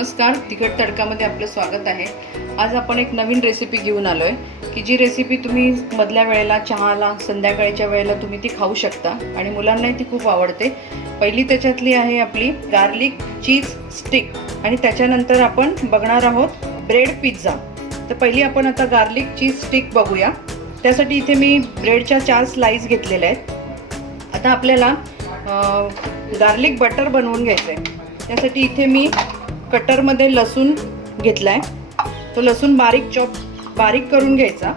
नमस्कार तिखट तडकामध्ये आपलं स्वागत आहे. आज आपण एक नवीन रेसिपी घेऊन आलो आहे की जी रेसिपी तुम्ही मधल्या वेळेला चहाला संध्याकाळच्या वेळेला तुम्ही ती खाऊ शकता आणि मुलांनाही ती खूप आवडते. पहिली त्याच्यातली आहे आपली गार्लिक चीज स्टिक आणि त्याच्यानंतर आपण बघणार आहोत ब्रेड पिझ्झा तर पहिली आपण आता गार्लिक चीज स्टिक बघूया. त्यासाठी इथे मी ब्रेडच्या चार स्लाईस घेतलेल्या आहेत. आता आपल्याला गार्लिक बटर बनवून घ्यायचं आहे त्यासाठी इथे मी कटरमध्ये लसूण घेतला आहे तो लसूण बारीक चॉप बारीक करून घ्यायचा.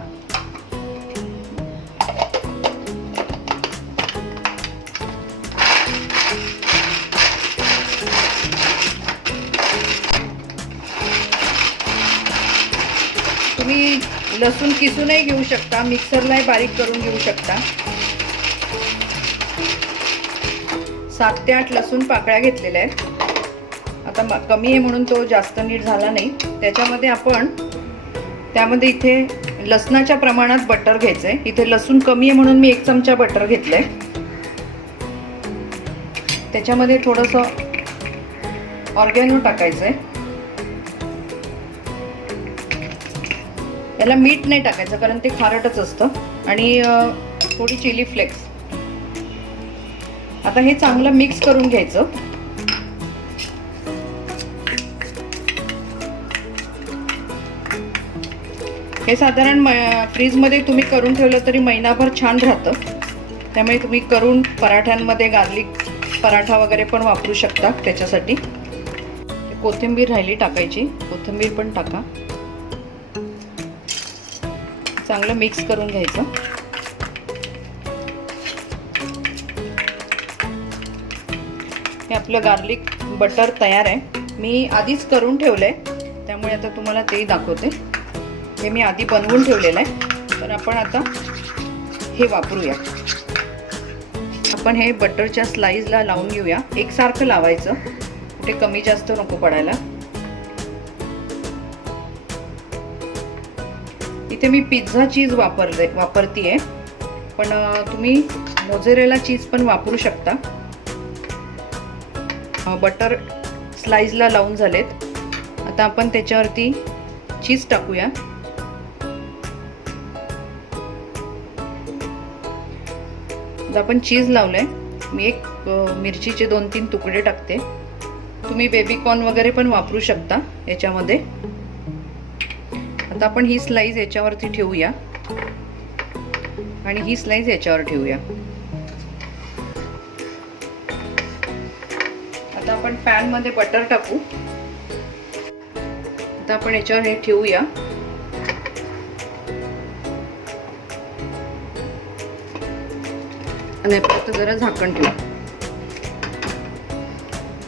तुम्ही लसूण किसूनही घेऊ शकता मिक्सरलाही बारीक करून घेऊ शकता. सात ते आठ लसूण पाकळ्या घेतलेल्या आहेत. आता कमी आहे म्हणून तो जास्त नीट झाला नाही. त्याच्यामध्ये आपण त्यामध्ये इथे लसणाच्या प्रमाणात बटर घ्यायचं आहे इथे लसूण कमी आहे म्हणून मी एक चमचा बटर घेतलं आहे त्याच्यामध्ये थोडंसं ऑर्गॅनो टाकायचं आहे याला मीठ नाही टाकायचं कारण ते खारटच असतं. आणि थोडी चिली फ्लेक्स. आता हे चांगलं मिक्स करून घ्यायचं. हे साधारण म फ्रीजमध्ये तुम्ही करून ठेवलं तरी महिनाभर छान राहतं. त्यामुळे तुम्ही करून पराठ्यांमध्ये गार्लिक पराठा वगैरे पण वापरू शकता त्याच्यासाठी. कोथिंबीर राहिली टाकायची. कोथिंबीर पण टाका. चांगलं मिक्स करून घ्यायचं. हे आपलं गार्लिक बटर तयार आहे. मी आधीच करून ठेवलं आहे त्यामुळे आता तुम्हाला तेही दाखवते. हे मी आधी बनवून ठेवलेलं आहे. तर आपण आता हे वापरूया. आपण हे बटरच्या स्लाईजला लावून घेऊया. एकसारखं लावायचं. कुठे कमी जास्त नको पडायला. इथे मी पिझ्झा चीज वापरले वापरतीये. पण तुम्ही मोझेरेला चीज पण वापरू शकता. बटर स्लाईजला लावून झालेत. आता आपण त्याच्यावरती चीज टाकूया. आपण चीज लावलंय मी एक मिरचीचे दोन तीन तुकडे टाकते. तुम्ही बेबीकॉर्न वगैरे पण वापरू शकता याच्यामध्ये. आता आपण ही स्लाईज याच्यावरती ठेवूया. आणि ही स्लाईज याच्यावर ठेवूया. आता आपण पॅनमध्ये बटर टाकू. आता आपण याच्यावर हे ठेवूया. आणि फक्त जरा झाकण ठेवू.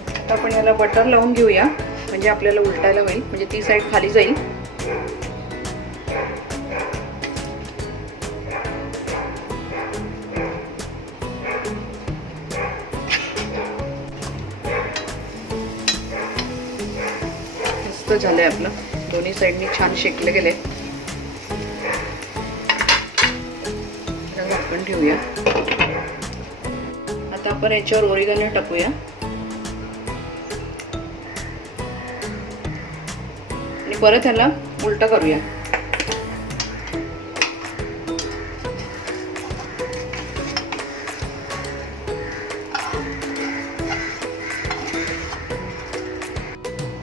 आता आपण याला बटर लावून घेऊया. म्हणजे आपल्याला उलटायला होईल. म्हणजे ती साईड खाली जाईल. मस्त झालंय आपलं. दोन्ही साईडनी छान शेकले गेले. झाकण ठेवूया. आता आपण याच्यावर ओरिगानो टाकूया. आणि परत ह्याला उलटा करूया.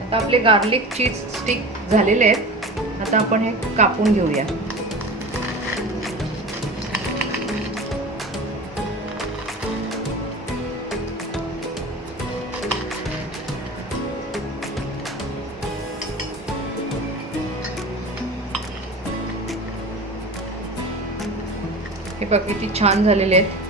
आता आपले गार्लिक चीज स्टिक झालेले आहेत. आता आपण हे कापून घेऊया. हे बघ किती छान झालेले आहेत.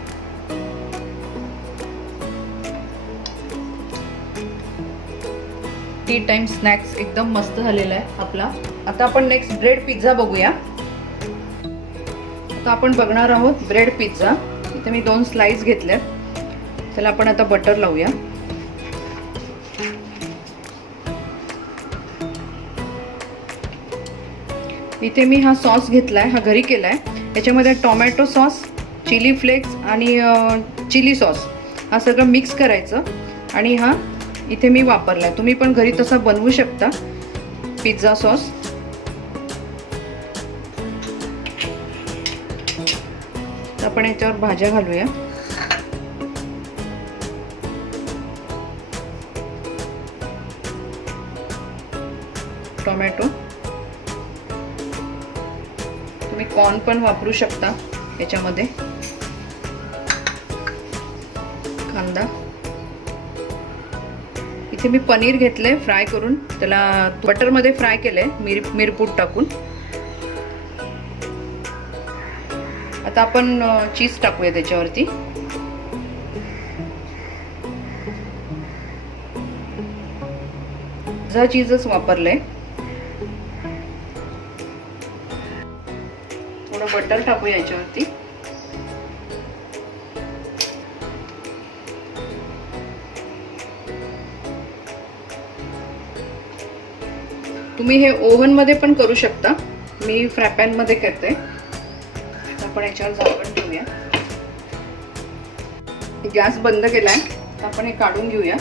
टी टाइम स्नॅक्स एकदम मस्त झालेला आहे आपला. आता आपण नेक्स्ट ब्रेड पिझ्झा बघूया. आता आपण बघणार आहोत ब्रेड पिझ्झा इथे मी दोन स्लाइस घेतल्यात त्याला आपण आता बटर लावूया. इथे मी हा सॉस घेतलाय हा घरी केलाय. याच्यामध्ये टोमॅटो सॉस चिली फ्लेक्स आणि चिली सॉस. हा सगळं मिक्स करायचं आणि हा इथे मी वापरला आहे तुम्ही पण घरी तसा बनवू शकता. Pizza sauce. आपण याच्यावर भाज्या घालूया. टोमॅटो. कॉर्न पण वापरू शकता याच्यामध्ये. कांदा. इथे मी पनीर घेतलंय फ्राय करून. त्याला बटरमध्ये फ्राय केलंय मिर मिरपूट टाकून. आता आपण चीज टाकूया त्याच्यावरती. जा चीजच वापरलंय थोडं बटर टाकूया याच्यावरती. तुम्ही हे ओव्हनमध्ये पण करू शकता. मी फ्रॅपॅनमध्ये करते. आपण याच्यावर झाकण ठेवूया गॅस बंद केलाय. आपण हे काढून घेऊया.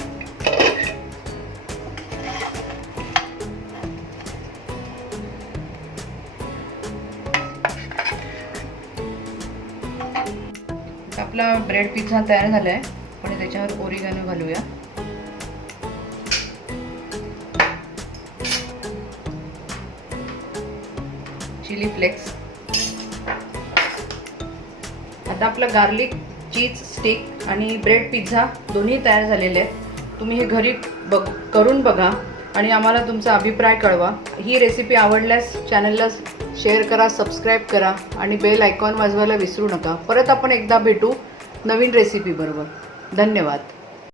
आपला ब्रेड पिझ्झा तयार झाला आहे आपण त्याच्यावर ओरिगानो घालूया. चिली फ्लेक्स आता आपला गार्लिक चीज स्टिक आणि ब्रेड पिझ्झा दोन्ही तयार झालेले आहेत. तुम्ही हे घरी बघ करून बघा. आणि आम्हाला तुमचा अभिप्राय कळवा. ही रेसिपी आवडल्यास चॅनलला शेअर करा सबस्क्राईब करा आणि बेल आयकॉन वाजवायला विसरू नका. परत आपण एकदा भेटू नवीन रेसिपी बरोबर. धन्यवाद.